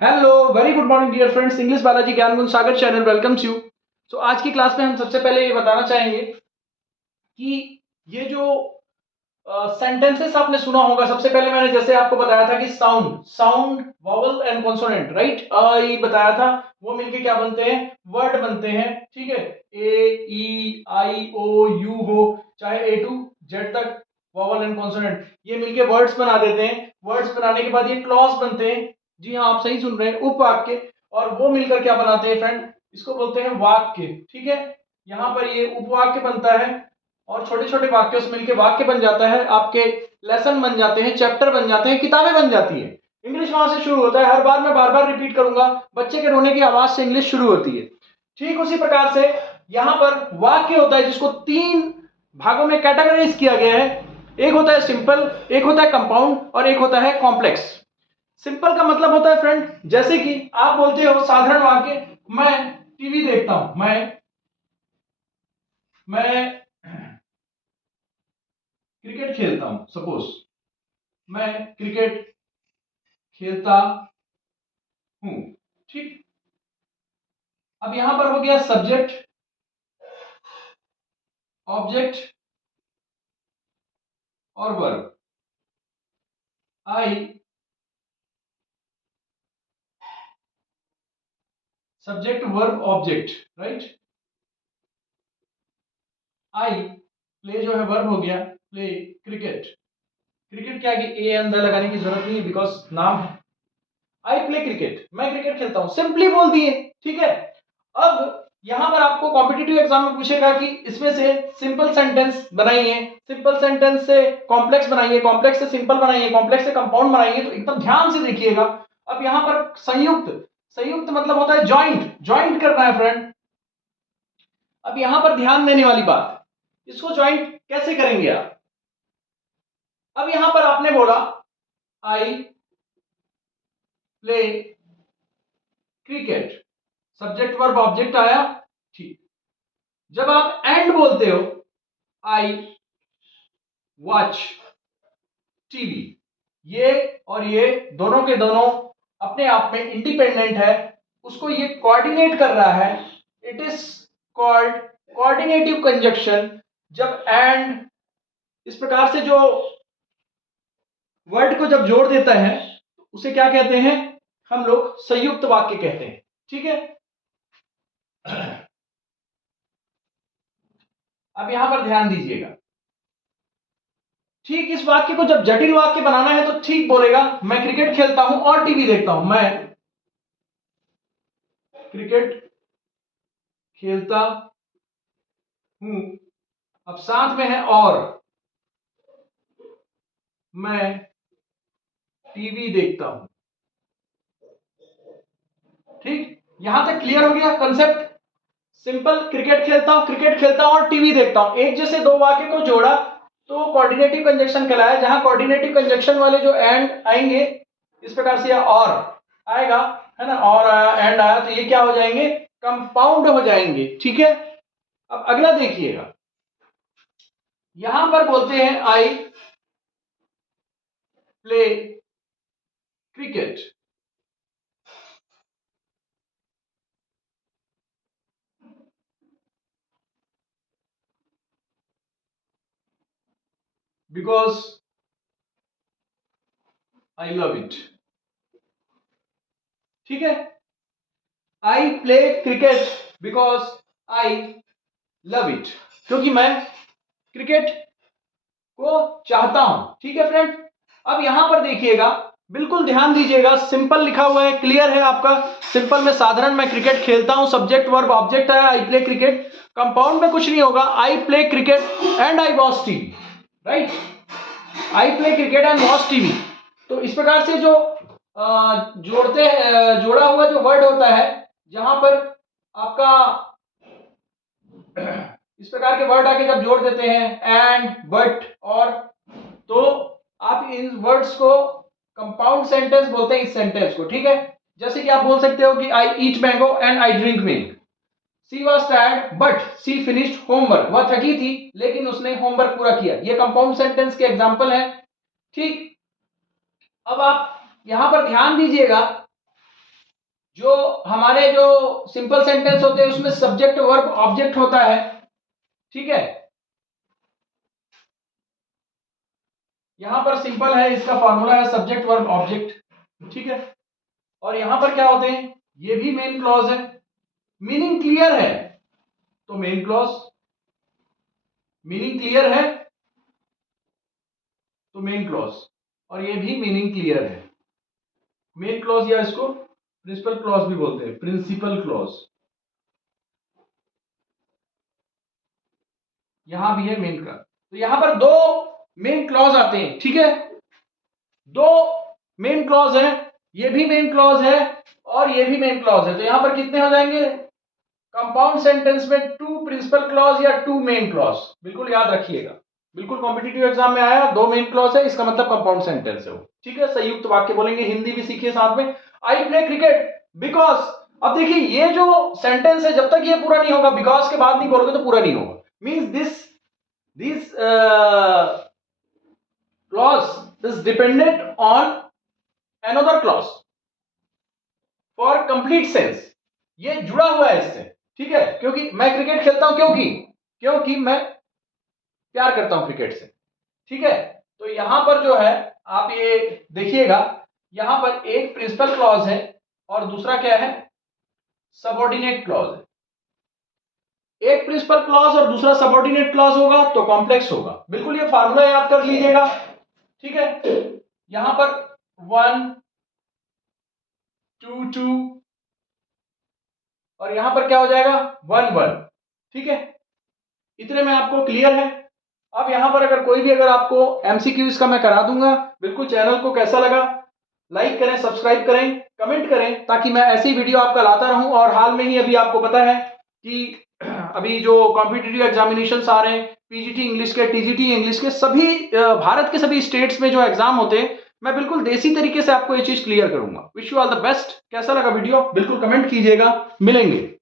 Hello very good morning dear friends, English Balaji Gyan Gun Sagar channel welcomes you. तो आज की class में हम सबसे पहले ये बताना चाहेंगे कि ये जो सेंटेंसेस आपने सुना होगा। सबसे पहले मैंने जैसे आपको बताया था कि sound sound vowel and consonant, right, ये बताया था, वो मिलके क्या बनते हैं, वर्ड बनते हैं। ठीक है, ए ई आई ओ यू हो, चाहे ए टू जेड तक, वॉवल एंड कॉन्सोनेंट, ये मिलके वर्ड्स बना देते हैं। वर्ड्स बनाने के बाद ये क्लॉज बनते हैं। जी हाँ, आप सही सुन रहे हैं, उपवाक्य। और वो मिलकर क्या बनाते हैं फ्रेंड, इसको बोलते हैं वाक्य। ठीक है, यहाँ पर ये उपवाक्य बनता है और छोटे छोटे वाक्यों से मिलकर वाक्य बन जाता है। आपके लेसन बन जाते हैं, चैप्टर बन जाते हैं, किताबें बन जाती है। इंग्लिश वहां से शुरू होता है। हर बार मैं बार बार रिपीट करूंगा, बच्चे के रोने की आवाज से इंग्लिश शुरू होती है। ठीक उसी प्रकार से यहां पर वाक्य होता है जिसको तीन भागों में कैटेगराइज किया गया है। एक होता है सिंपल, एक होता है कंपाउंड और एक होता है कॉम्प्लेक्स। सिंपल का मतलब होता है फ्रेंड, जैसे कि आप बोलते हो साधारण वाक्य, मैं टीवी देखता हूं, मैं क्रिकेट खेलता हूं। सपोज मैं क्रिकेट खेलता हूं। ठीक, अब यहां पर हो गया सब्जेक्ट, ऑब्जेक्ट और verb. I, subject verb object, right. I play जो है वर्ब हो गया, प्ले क्रिकेट। क्रिकेट क्या है कि ए अंदर लगाने की जरूरत नहीं है, बिकॉज नाम है। आई प्ले क्रिकेट, मैं क्रिकेट खेलता हूं, सिंपली बोल दिए। ठीक है, अब यहां पर आपको कॉम्पिटिटिव एग्जाम में पूछेगा कि इसमें से सिंपल सेंटेंस बनाइए, सिंपल सेंटेंस से कॉम्प्लेक्स बनाइए, कॉम्प्लेक्स से सिंपल बनाइए, कॉम्प्लेक्स से कंपाउंड बनाइए। तो एकदम ध्यान से देखिएगा। अब यहां पर संयुक्त, संयुक्त मतलब होता है ज्वाइंट, ज्वाइंट करना है फ्रेंड। अब यहां पर ध्यान देने वाली बात, इसको ज्वाइंट कैसे करेंगे आप। अब यहां पर आपने बोला I play cricket, subject verb object आया। ठीक, जब आप एंड बोलते हो, आई वॉच टीवी, ये और ये दोनों के दोनों अपने आप में इंडिपेंडेंट है, उसको ये कोऑर्डिनेट कर रहा है। It is called coordinative conjunction. जब एंड इस प्रकार से जो वर्ड को जब जोड़ देता है, उसे क्या कहते हैं, हम लोग संयुक्त वाक्य कहते हैं। ठीक है, अब यहां पर ध्यान दीजिएगा। ठीक, इस वाक्य को जब जटिल वाक्य बनाना है तो ठीक बोलेगा, मैं क्रिकेट खेलता हूं और टीवी देखता हूं। मैं क्रिकेट खेलता हूं, अब साथ में है और, मैं टीवी देखता हूं। ठीक, यहां तक क्लियर हो गया कंसेप्ट। सिंपल, क्रिकेट खेलता हूं, क्रिकेट खेलता हूं और टीवी देखता हूं, एक जैसे दो वाक्य को जोड़ा तो कोऑर्डिनेटिव कंजक्शन कहलाया। जहां कोऑर्डिनेटिव कंजक्शन वाले जो एंड आएंगे इस प्रकार से, या और आएगा, है ना, और एंड आया तो ये क्या हो जाएंगे, कंपाउंड हो जाएंगे। ठीक है, अब अगला देखिएगा। यहां पर बोलते हैं I play cricket, because I love it. ठीक है, I play cricket because I love it, क्योंकि मैं क्रिकेट को चाहता हूं। ठीक है फ्रेंड, अब यहां पर देखिएगा, बिल्कुल ध्यान दीजिएगा। सिंपल लिखा हुआ है, क्लियर है आपका। सिंपल में साधारण, मैं क्रिकेट खेलता हूं, सब्जेक्ट वर्ब ऑब्जेक्ट है, आई प्ले क्रिकेट। कंपाउंड में कुछ नहीं होगा, I play cricket and I watch TV, right. I play cricket and watch TV. तो इस प्रकार से जो जोड़ते हैं, जोड़ा हुआ जो वर्ड होता है, जहां पर आपका इस प्रकार के वर्ड आके जब जोड़ देते हैं, एंड, बट और, तो आप इन वर्ड्स को कंपाउंड सेंटेंस बोलते हैं इस सेंटेंस को। ठीक है, जैसे कि आप बोल सकते हो कि I eat mango and I drink milk. She was tired but she finished homework, वह थकी थी लेकिन उसने होमवर्क पूरा किया। ये कंपाउंड सेंटेंस के एग्जाम्पल है। ठीक, अब आप यहां पर ध्यान दीजिएगा, जो हमारे जो सिंपल सेंटेंस होते हैं उसमें सब्जेक्ट वर्ब ऑब्जेक्ट होता है, ठीक है। यहां पर सिंपल है, इसका फॉर्मूला है सब्जेक्ट वर्ब ऑब्जेक्ट, ठीक है। और यहां पर क्या होते हैं, ये भी मेन क्लॉज है। मीनिंग क्लियर है तो मेन क्लॉज, मीनिंग क्लियर है तो मेन क्लॉज, और ये भी मीनिंग क्लियर है। मेन क्लॉज या इसको प्रिंसिपल क्लॉज भी बोलते हैं, प्रिंसिपल क्लॉज। यहां भी है मेन क्लॉज, तो यहां पर दो मेन क्लॉज आते हैं, ठीक है। दो मेन क्लॉज है, ये भी मेन क्लॉज है और ये भी मेन क्लॉज है, तो यहां पर कितने हो जाएंगे कंपाउंड सेंटेंस में, टू प्रिंसिपल क्लॉज या टू मेन क्लॉज, बिल्कुल याद रखिएगा। बिल्कुल कॉम्पिटिटिव एग्जाम में आया, दो मेन क्लॉज है, इसका मतलब कंपाउंड सेंटेंस है वो, ठीक है। संयुक्त वाक्य बोलेंगे, हिंदी भी सीखिए साथ में। आई प्ले क्रिकेट बिकॉज, अब देखिए ये जो सेंटेंस है जब तक ये पूरा नहीं होगा, बिकॉज के बाद नहीं बोलोगे तो पूरा नहीं होगा। Means this clause is dependent on another clause for complete sense, ये जुड़ा हुआ है इससे, ठीक है। क्योंकि मैं क्रिकेट खेलता हूं, क्योंकि मैं प्यार करता हूं क्रिकेट से, ठीक है। तो यहां पर जो है आप ये देखिएगा, यहां पर एक प्रिंसिपल क्लॉज है और दूसरा क्या है, सबऑर्डिनेट क्लॉज है। एक प्रिंसिपल क्लॉज और दूसरा सबऑर्डिनेट क्लॉज होगा तो कॉम्प्लेक्स होगा, बिल्कुल ये फार्मूला याद कर लीजिएगा, ठीक है। यहां पर 1 2 2 और यहां पर क्या हो जाएगा 1 1, ठीक है। इतने में आपको क्लियर है। अब यहां पर अगर कोई भी अगर आपको एमसीक्यूज का मैं करा दूंगा, बिल्कुल चैनल को कैसा लगा लाइक करें, सब्सक्राइब करें, कमेंट करें, ताकि मैं ऐसी वीडियो आपका लाता रहूं। और हाल में ही अभी आपको पता है कि अभी जो कॉम्पिटिटिव एग्जामिनेशंस आ रहे हैं, पीजीटी इंग्लिश के, टीजीटी इंग्लिश के, सभी भारत के सभी स्टेट्स में जो एग्जाम होते हैं, मैं बिल्कुल देसी तरीके से आपको ये चीज क्लियर करूंगा। Wish you all the best. कैसा लगा वीडियो बिल्कुल कमेंट कीजिएगा, मिलेंगे।